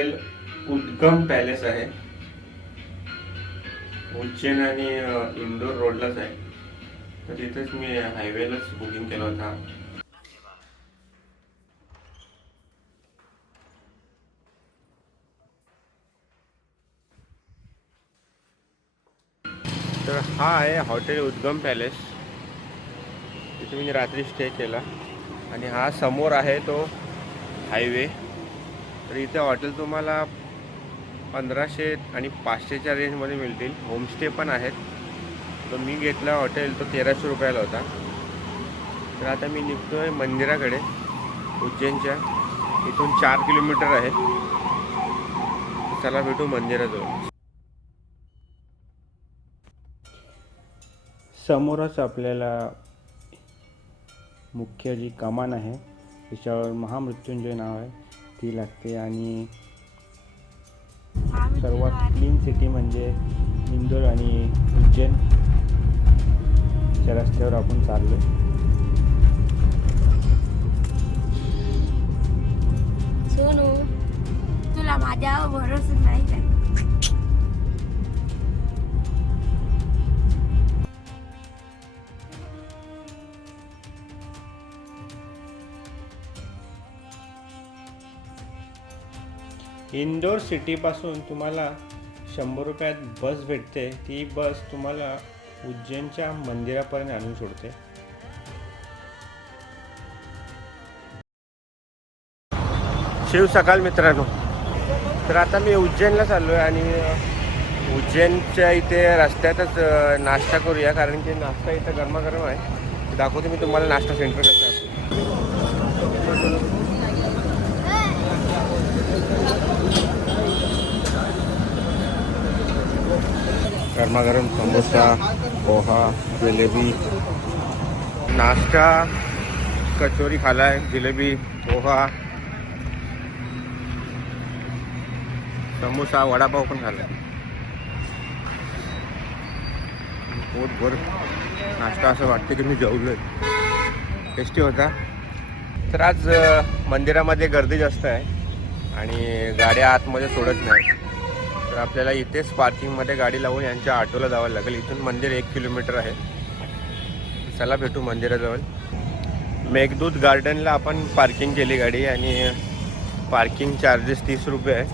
Hotel उद्गम palace आहे. उज्जैन आणि इंदोर रोडलाच आहे. तर तिथेच मी हायवेलाच बुकिंग केलं होता. तर हा आहे हॉटेल उद्गम पॅलेस. तिथे मी रात्री स्टे केला. आणि हा समोर आहे तो हायवे. तर इथे हॉटेल तुम्हाला पंधराशे आणि पाचशेच्या रेंजमध्ये मिळतील. होमस्टे पण आहेत. तर मी घेतला हॉटेल तो तेराशे रुपयाला होता. तर आता मी निघतो आहे मंदिराकडे उज्जैनच्या. इथून चार किलोमीटर आहे. चला भेटू मंदिराजवळ. समोरच आपल्याला मुख्य जी कमान आहे त्याच्यावर महामृत्युंजय नाव आहे. ती लागते आणि सर्वात क्लीन सिटी म्हणजे इंदोर आणि उज्जैन. च्या रस्त्यावर आपण चाललो सोनू तुला माझ्यावर भरोसा नाही इंदोर सिटीपासून तुम्हाला शंभर रुपयात बस भेटते. ती बस तुम्हाला उज्जैनच्या मंदिरापर्यंत आणून सोडते. शिव सकाळ मित्रांनो. तर आता मी उज्जैनला चाललो आहे आणि उज्जैनच्या इथे रस्त्यातच नाश्ता करूया. कारण की नाश्ता इथं गरमागरम आहे. दाखवतो मी तुम्हाला नाश्ता सेंटर कसं गरमागरम समोसा पोहा जिलेबी नाश्ता कचोरी खालाय जिलेबी पोहा समोसा वडापाव पण खाल्लाय पोटभर नाश्ता असं वाटतं की मी जेवलोय. टेस्टी होता. तर आज मंदिरामध्ये गर्दी जास्त आहे आणि गाड्या आतमध्ये सोडत नाही आपल्याला इथेच पार्किंगमध्ये गाडी लावून यांच्या ऑटोला जावं लागेल. इथून मंदिर एक किलोमीटर आहे. चला भेटू मंदिराजवळ. मेघदूत गार्डनला आपण पार्किंग केली गाडी आणि पार्किंग चार्जेस तीस रुपये आहे.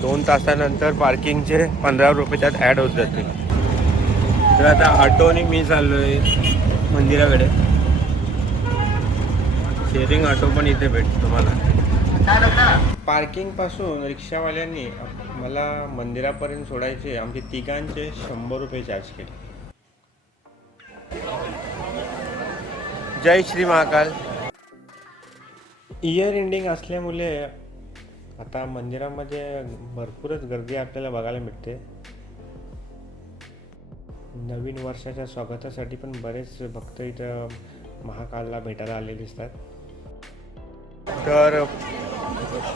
दोन तासानंतर पार्किंगचे पंधरा रुपये त्यात ॲड होत जाते तर आता ऑटोने मी चाललो आहे मंदिराकडे. शेअरिंग ऑटो पण इथे भेटतो तुम्हाला. पार्किंगपासून रिक्षावाल्यांनी मला मंदिरापर्यंत सोडायचे. आमचे तिघांचे शंभर रुपये चार्ज केले. जय श्री महाकाल. इयर एंडिंग असल्यामुळे आता मंदिरामध्ये भरपूरच गर्दी आपल्याला बघायला मिळते. नवीन वर्षाच्या स्वागतासाठी पण बरेच भक्त इथं महाकालला भेटायला आलेले दिसतात. तर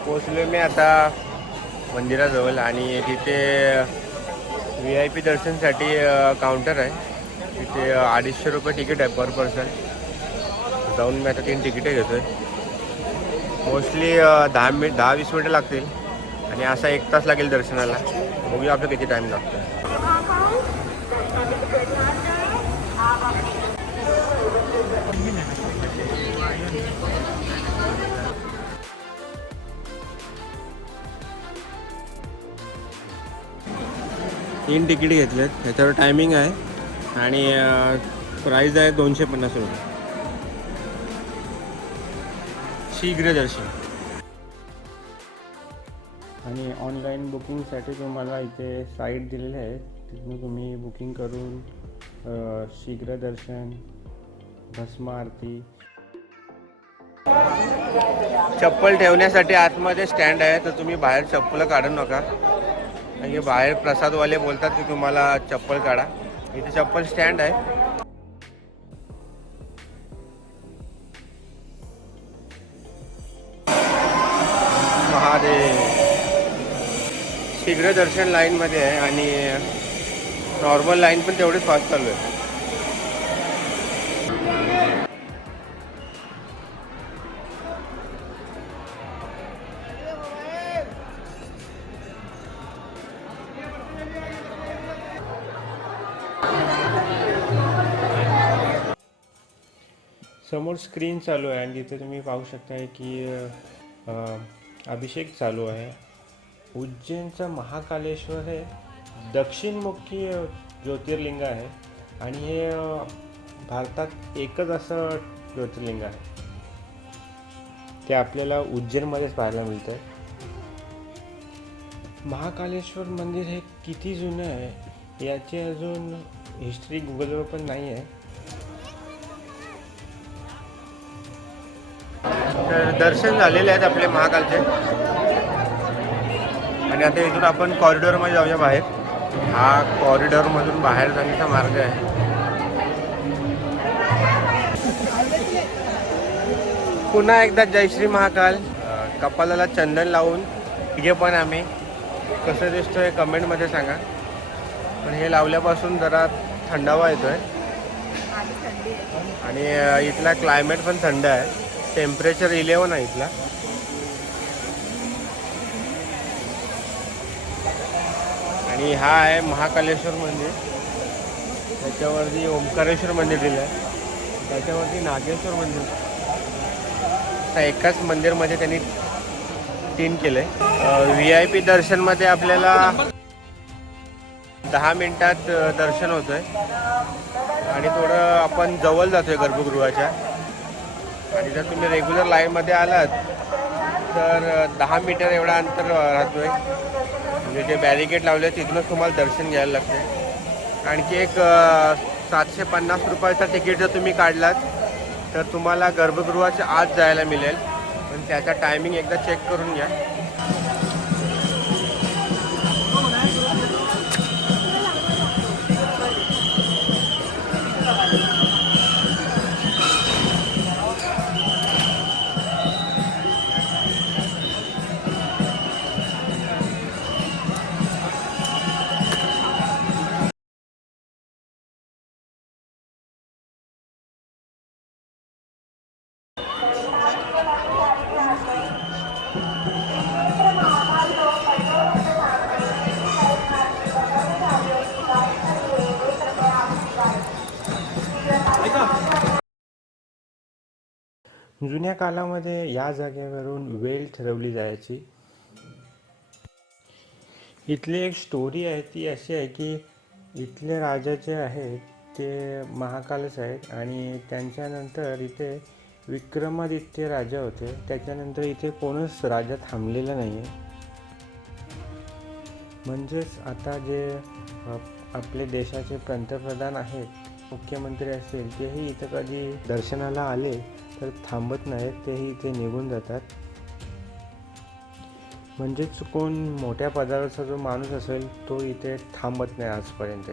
पोचलो मी आता मंदिराजवळ आणि तिथे व्ही आय पी दर्शनसाठी काउंटर आहे. तिथे अडीचशे रुपये तिकीट आहे पर पर्सन जाऊन मी आता तीन तिकिटे घेतो आहे मोस्टली दहा मिनिट दहा वीस मिनटं लागतील. आणि असा एक तास लागेल दर्शनाला. बघूया आपलं किती टाईम लागतो तीन तिकीट घेतलेत त्याच्यावर टायमिंग आहे. आणि प्राईज आहे दोनशे पन्नास रुपये. शीघ्र दर्शन आणि ऑनलाईन बुकिंगसाठी तुम्हाला इथे साईट दिलेली आहे तिथून तुम्ही बुकिंग करून अ, शीघ्र दर्शन भस्म आरती चप्पल ठेवण्यासाठी आतमध्ये स्टँड आहे तर तुम्ही बाहेर चप्पल काढू नका. आणि बाहेर प्रसादवाले बोलतात की तुम्हाला चप्पल काढा. इथे चप्पल स्टँड आहे. महादेव. शीघ्र दर्शन लाईनमध्ये आहे आणि नॉर्मल लाईन पण तेवढीच फास्ट चालू आहे. समोर स्क्रीन चालू आहे आणि तिथे तुम्ही पाहू शकताय की अभिषेक चालू आहे. उज्जैनचं महाकालेश्वर हे दक्षिणमुखी ज्योतिर्लिंग आहे. आणि हे भारतात एकच असं ज्योतिर्लिंग आहे. ते आपल्याला उज्जैनमध्येच पाहायला मिळतं आहे महाकालेश्वर मंदिर हे किती जुनं आहे याची अजून हिस्ट्री गुगलवर पण नाही आहे तर दर्शन झालेले आहेत आपले महाकालचे. आणि आता इथून आपण कॉरिडॉरमध्ये जाऊया बाहेर. हा कॉरिडॉरमधून बाहेर जाण्याचा मार्ग आहे. पुन्हा एकदा जय श्री महाकाल. कपालाला चंदन लावून हे पण आम्ही. कसं दिसतोय कमेंटमध्ये सांगा. पण हे लावल्यापासून जरा थंडावा येतोय. आणि इथला क्लायमेट पण थंड आहे. टेम्परेचर इलेवन आहे इथला आणि हा आहे महाकालेश्वर मंदिर. त्याच्यावरती ओंकारेश्वर मंदिर दिलं आहे. त्याच्यावरती नागेश्वर मंदिर. एकाच मंदिरमध्ये त्यांनी तीन आहे व्ही आय पी दर्शनमध्ये आपल्याला दहा मिनटात दर्शन दर्शन आहे आणि थोडं आपण जवळ जातोय गर्भगृहाच्या. आणि जर तुम्ही रेग्युलर लाईनमध्ये आलात तर दहा मीटर एवढा अंतर राहतो आहे म्हणजे जे बॅरिकेड लावले तिथूनच तुम्हाला दर्शन घ्यायला लागते आणखी एक सातशे पन्नास रुपयाचं तिकीट जर तुम्ही काढलात तर तुम्हाला गर्भगृहाच्या आत जायला मिळेल. पण त्याचा टायमिंग एकदा चेक करून घ्या. जुन्या कालामध्ये या जागेवरून वेल ठरवली जायची. इथली एक स्टोरी आहे ती अशी आहे की इथले राजा जे आहेत ते महाकालच आहेत आणि त्यांच्यानंतर इथे विक्रमादित्य राजा होते. त्याच्यानंतर इथे कोणच राजा थांबलेला नाही आहे म्हणजेच आता जे आपले देशाचे पंतप्रधान आहेत मुख्यमंत्री असतील तेही इथं कधी दर्शनाला आले. तर थांबत नाहीत तेही इथे निघून जातात. म्हणजेच कोण मोठ्या पदावरचा जो माणूस असेल तो इथे थांबत नाही आजपर्यंत.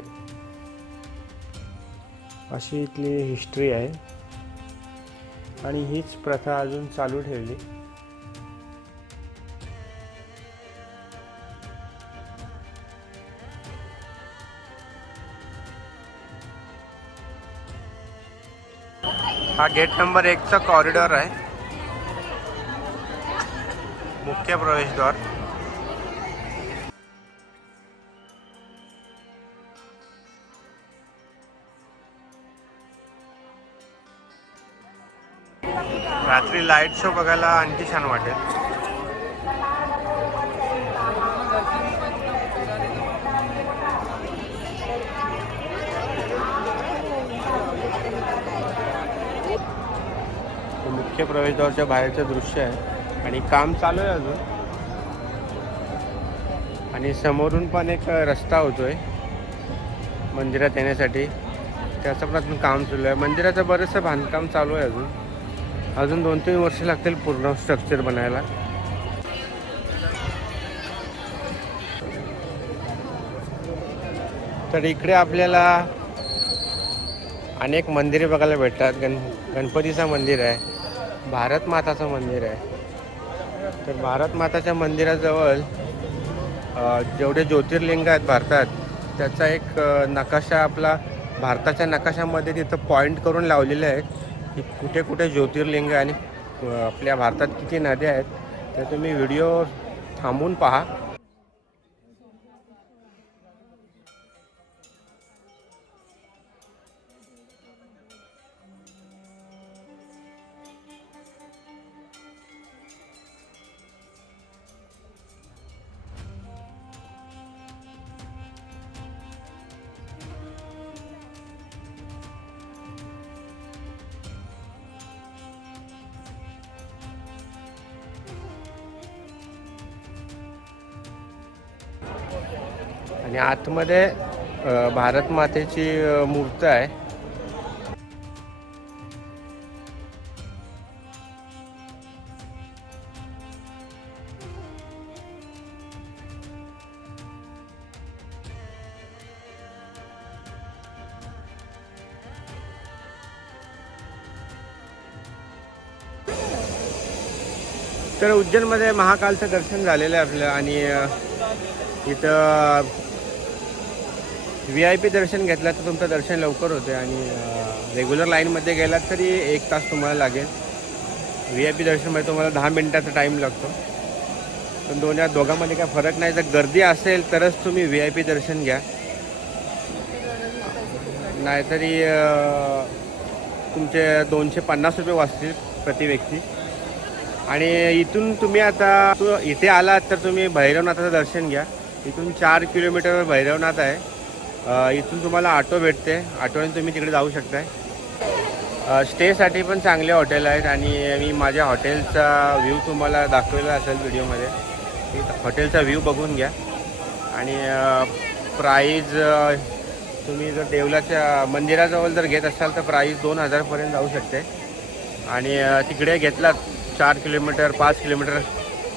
अशी इथली हिस्ट्री आहे. आणि हीच प्रथा अजून चालू ठेवली. हा गेट नंबर एकचा कॉरिडॉर आहे. मुख्य प्रवेशद्वार. रात्री लाइट शो बघायला आणखी छान वाटेल हे मुख्य प्रवेशद्वारच्या बाहेरचं दृश्य आहे. आणि काम चालू आहे अजून. आणि समोरून पण एक रस्ता होतोय. मंदिरात येण्यासाठी. त्याचं पण अजून काम चालू आहे. मंदिराचं बरंचसं बांधकाम चालू आहे अजून. अजून दोन तीन वर्ष लागतील पूर्ण स्ट्रक्चर बनायला. तर इकडे आपल्याला अनेक मंदिरे बघायला भेटतात. गण गणपतीचं मंदिर आहे. भारत माताचं मंदिर आहे. तर भारत माताच्या मंदिराजवळ जेवढे ज्योतिर्लिंग आहेत भारतात त्याचा एक नकाशा आपला भारताच्या नकाशामध्ये तिथं पॉईंट करून लावलेले आहेत की कुठे कुठे ज्योतिर्लिंग आणि आपल्या भारतात किती नद्या आहेत तर तुम्ही व्हिडिओ थांबून पहा. आणि आतमध्ये भारत मातेची मूर्त आहे. तर उज्जैनमध्ये महाकालचं दर्शन झालेलं आहे आपलं आणि इथं व्ही आय पी दर्शन घेतलं तर तुमचं दर्शन लवकर होते आणि रेग्युलर लाईनमध्ये गेलात तरी एक तास तुम्हाला लागेल. व्ही आय पी दर्शनमध्ये तुम्हाला दहा मिनटाचा टाईम लागतो. पण दोन या दोघांमध्ये काय फरक नाही. जर गर्दी असेल तरच तुम्ही व्ही आय पी दर्शन घ्या. नाहीतरी तुमचे दोनशे पन्नास रुपये वाचतील प्रति व्यक्ती. आणि इथून तुम्ही आता इथे आलात तर तुम्ही भैरवनाथाचं दर्शन घ्या. इथून चार किलोमीटरवर भैरवनाथ आहे. इथून तुम्हाला ऑटो भेटते. ऑटोने तुम्ही तिकडे जाऊ शकताय. स्टेसाठी पण चांगले हॉटेल आहेत आणि मी माझ्या हॉटेलचा व्ह्यू तुम्हाला दाखवलेला असेल व्हिडिओमध्ये. हॉटेलचा व्ह्यू बघून घ्या. आणि प्राईज तुम्ही जर देवलाच्या मंदिराजवळ जर घेत असाल तर प्राईज दोन हजारपर्यंत जाऊ शकते. आणि तिकडे घेतलात चार किलोमीटर पाच किलोमीटर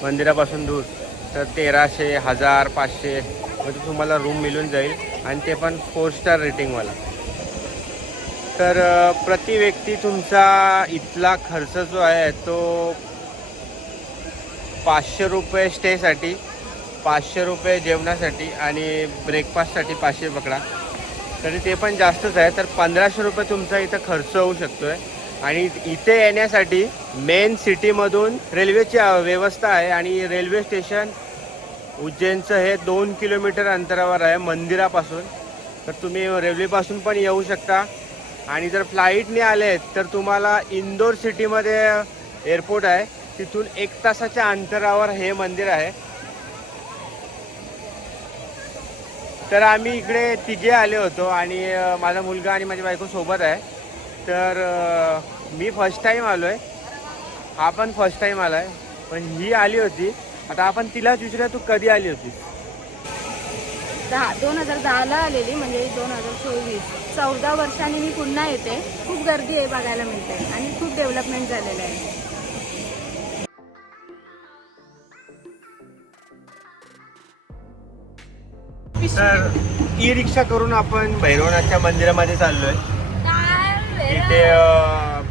मंदिरापासून दूर. तर तेराशे हजार पाचशे म्हणजे तुम्हाला रूम मिळून जाईल. आणि ते पण फोर स्टार रेटिंगवाला तर प्रति व्यक्ती तुमचा इथला खर्च जो आहे तो पाचशे रुपये स्टेसाठी पाचशे रुपये जेवणासाठी आणि ब्रेकफास्टसाठी पाचशे पकडा. तरी ते पण जास्तच आहे. तर पंधराशे रुपये तुमचा इथं खर्च होऊ शकतो आहे आणि इथे येण्यासाठी मेन सिटीमधून रेल्वेची व्यवस्था आहे आणि रेल्वे स्टेशन उज्जैनचं हे दोन किलोमीटर अंतरावर आहे मंदिरापासून. तर तुम्ही रेल्वेपासून पण येऊ शकता. आणि जर फ्लाईटने आले तर तुम्हाला इंदोर सिटीमध्ये एअरपोर्ट आहे. तिथून एक तासाच्या अंतरावर हे मंदिर आहे. तर आम्ही इकडे तिघे आले होतो आणि माझा मुलगा आणि माझी बायको सोबत आहे. तर मी फर्स्ट टाईम आलो आहे हा पण फर्स्ट टाईम आला आहे पण ही आली होती. आता आपण तिलाच विचारूया तू कधी आली होती दहा दोन हजार दहाला आलेली म्हणजे दोन हजार चोवीस. चौदा वर्षांनी मी पुन्हा येते. खूप गर्दी आहे बघायला मिळते. आणि खूप डेव्हलपमेंट झालेलं आहे. तर ई रिक्षा करून आपण भैरवनाथच्या मंदिरामध्ये चाललोय. अ,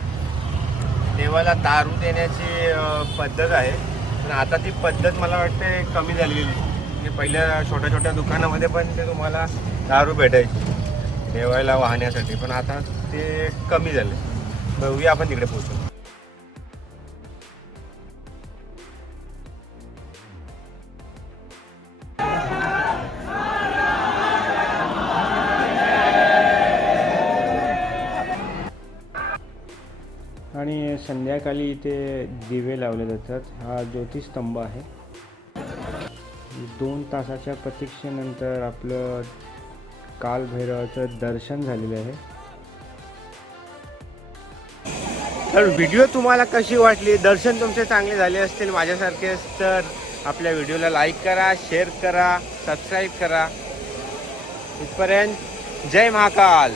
देवाला दारू देण्याची पद्धत आहे. पण आता ती पद्धत मला वाटते कमी झालेली आहे. म्हणजे पहिल्या छोट्या छोट्या दुकानामध्ये पण ते तुम्हाला दारू भेटायची देवाला वाहण्यासाठी. पण आता ते कमी झाले बघूया आपण तिकडे पोहोचू. संध्याकाळी इथे दिवे लावले जातात. हा ज्योतिस्तंभ आहे. दोन तासाच्या प्रतीक्षेनंतर आपलं कालभैरवाचं दर्शन झालेलं आहे. तर व्हिडिओ तुम्हाला कशी वाटली? दर्शन तुमचे चांगले झाले असतील माझ्यासारखेच तर आपल्या व्हिडिओला लाईक करा शेअर करा सबस्क्राईब करा. इथपर्यंत जय महाकाल.